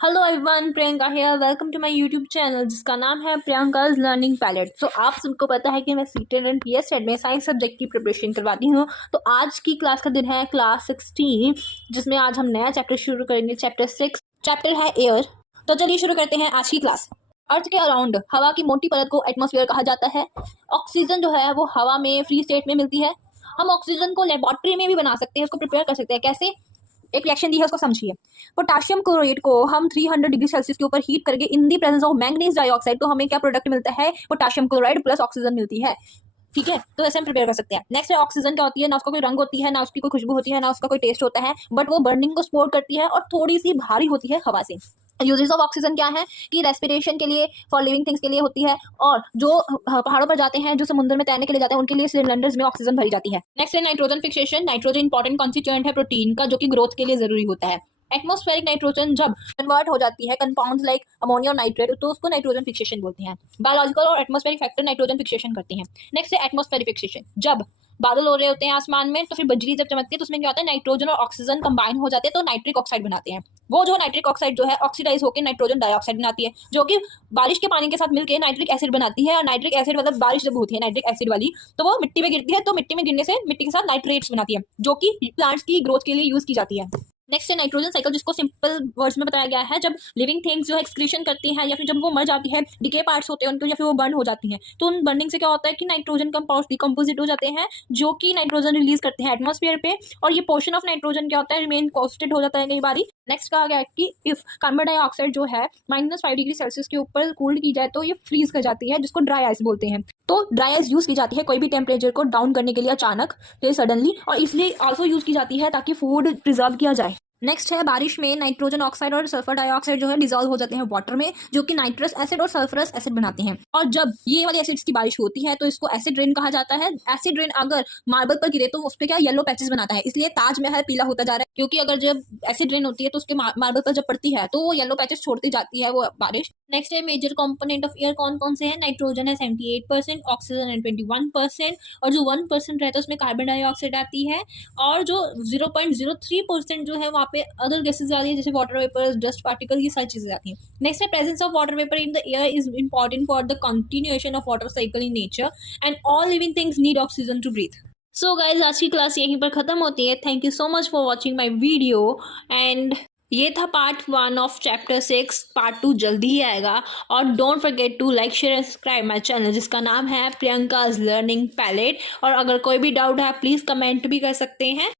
Hello everyone, Priyanka here. Welcome to my YouTube channel जिसका नाम है प्रियंकाज लर्निंग पैलेट। सो आप सबको पता है कि मैं सीटेड एंड पीएसटेट में साइंस सब्जेक्ट की प्रिपरेशन करवाती हूँ। तो आज की क्लास का दिन है क्लास 16, जिसमें आज हम नया चैप्टर शुरू करेंगे। चैप्टर 6 चैप्टर है एयर। तो चलिए शुरू करते हैं आज की क्लास। अर्थ के अराउंड हवा की मोटी परत को एटमॉस्फेयर कहा जाता है। ऑक्सीजन जो है वो हवा में फ्री स्टेट में मिलती है। हम ऑक्सीजन को लेबोरेटरी में भी बना सकते हैं, उसको प्रिपेयर कर सकते हैं। कैसे? एक रिएक्शन दी है, उसको समझिए। पोटेशियम क्लोराइड को हम 300 डिग्री सेल्सियस के ऊपर हीट करके in the presence of manganese dioxide, तो हमें क्या प्रोडक्ट मिलता है? पोटेशियम क्लोराइड प्लस ऑक्सीजन मिलती है। ठीक है, तो ऐसे हम प्रिपेयर कर सकते हैं। नेक्स्ट है ऑक्सीजन। क्या होती है? ना उसका कोई रंग होती है, ना उसकी कोई खुशबू होती है, ना उसका कोई टेस्ट होता है, बट वो बर्निंग को सपोर्ट करती है और थोड़ी सी भारी होती है हवा से। यूजेस ऑफ ऑक्सीजन क्या है कि रेस्पिरेशन के लिए, फॉर लिविंग थिंग्स के लिए होती है, और जो पहाड़ों पर जाते हैं, जो समुद्र में तैरने के लिए जाते हैं, उनके लिए सिलेंडर्स में ऑक्सीजन भरी जाती है। नेक्स्ट है nitrogen fixation. Nitrogen important constituent है प्रोटीन का, जो कि ग्रोथ के लिए जरूरी होता है। एटमॉस्फेरिक नाइट्रोजन जब कन्वर्ट हो जाती है कंपाउंड्स लाइक अमोनिया और नाइट्रेट, तो उसको नाइट्रोजन फिक्सेशन बोलते हैं। बायोलॉजिकल और एटमॉस्फेरिक फैक्टर नाइट्रोजन फिक्सेशन करते हैं। नेक्स्ट है एटमॉस्फेरिक फिक्सेशन। जब बादल हो रहे होते हैं आसमान में, तो फिर बजरी जब चमकती है, तो उसमें क्या होता है? नाइट्रोजन और ऑक्सीजन कंबाइन हो जाते हैं, तो नाइट्रिक ऑक्साइड बनाते हैं। वो जो नाइट्रिक ऑक्साइड जो है ऑक्सीडाइज होकर नाइट्रोजन डाइऑक्साइड बनाती है, जो कि बारिश के पानी के साथ मिलकर नाइट्रिक एसिड बनाती है। और नाइट्रिक एसिड मतलब बारिश जब होती है नाइट्रिक एसिड वाली, तो वो मिट्टी में गिरती है, तो मिट्टी में गिरने से मिट्टी के साथ नाइट्रेट्स बनाती है, जो कि प्लांट्स की ग्रोथ के लिए यूज की जाती है। नेक्स्ट है नाइट्रोजन साइकिल, जिसको सिंपल वर्ड्स में बताया गया है। जब लिविंग थिंग्स जो है एक्सक्रीशन करती हैं, या फिर जब वो मर जाती है, डिके पार्ट्स होते हैं उनके, या फिर वो बर्न हो जाती हैं, तो उन बर्निंग से क्या होता है कि नाइट्रोजन कंपाउंड डिकम्पोजिट हो जाते हैं, जो कि नाइट्रोजन रिलीज करते हैं एटमॉस्फेयर पे। और ये पोर्शन ऑफ नाइट्रोजन क्या होता है? रिमेन कॉन्स्टेंट हो जाता है कई बारी। नेक्स्ट कहा गया है कि इफ कार्बन डाइऑक्साइड जो है -5 डिग्री सेल्सियस के ऊपर कूल्ड की जाए, तो ये फ्रीज कर जाती है, जिसको ड्राई आइस बोलते हैं। तो ड्राई आइस यूज की जाती है कोई भी टेम्परेचर को डाउन करने के लिए अचानक, तो सडनली, और इसलिए आल्सो यूज की जाती है ताकि फूड प्रिजर्व किया जाए। नेक्स्ट है बारिश में नाइट्रोजन ऑक्साइड और सल्फर डाइऑक्साइड जो है डिजॉल्व हो जाते हैं वाटर में, जो कि नाइट्रस एसिड और सल्फरस एसिड बनाते हैं। और जब ये वाली एसिड्स की बारिश होती है, तो इसको एसिड रेन कहा जाता है। एसिड रेन अगर मार्बल पर गिरे, तो उस पर क्या येलो पैचेस बनाता है, इसलिए ताजमहल पीला होता जा रहा है, क्योंकि अगर जब एसिड रेन होती है तो उसके मार्बल पर जब पड़ती है, तो वो येलो पैचेस छोड़ती जाती है वो बारिश। नेक्स्ट है मेजर कंपोनेंट ऑफ एयर कौन कौन से हैं? नाइट्रोजन है 78%, ऑक्सीजन है 21%, और जो 1% रहता है उसमें कार्बन डाइऑक्साइड आती है, और जो 0.03% जो है वहाँ पे अदर गैसेज आती है, जैसे वाटर वेपर, डस्ट पार्टिकल, ये सारी चीजें आती हैं। नेक्स्ट है presence of water vapour in the air is important for the continuation of water cycle in nature, and all living things need oxygen to breathe. So guys, आज की class यहीं पर खत्म होती है। Thank you so much for watching my video. And ये था part 1 of chapter 6। Part 2 जल्दी ही आएगा। और don't forget to like, share and subscribe my channel, जिसका नाम है प्रियंकाज लर्निंग पैलेट। और अगर कोई भी डाउट है, प्लीज़ कमेंट भी कर सकते हैं।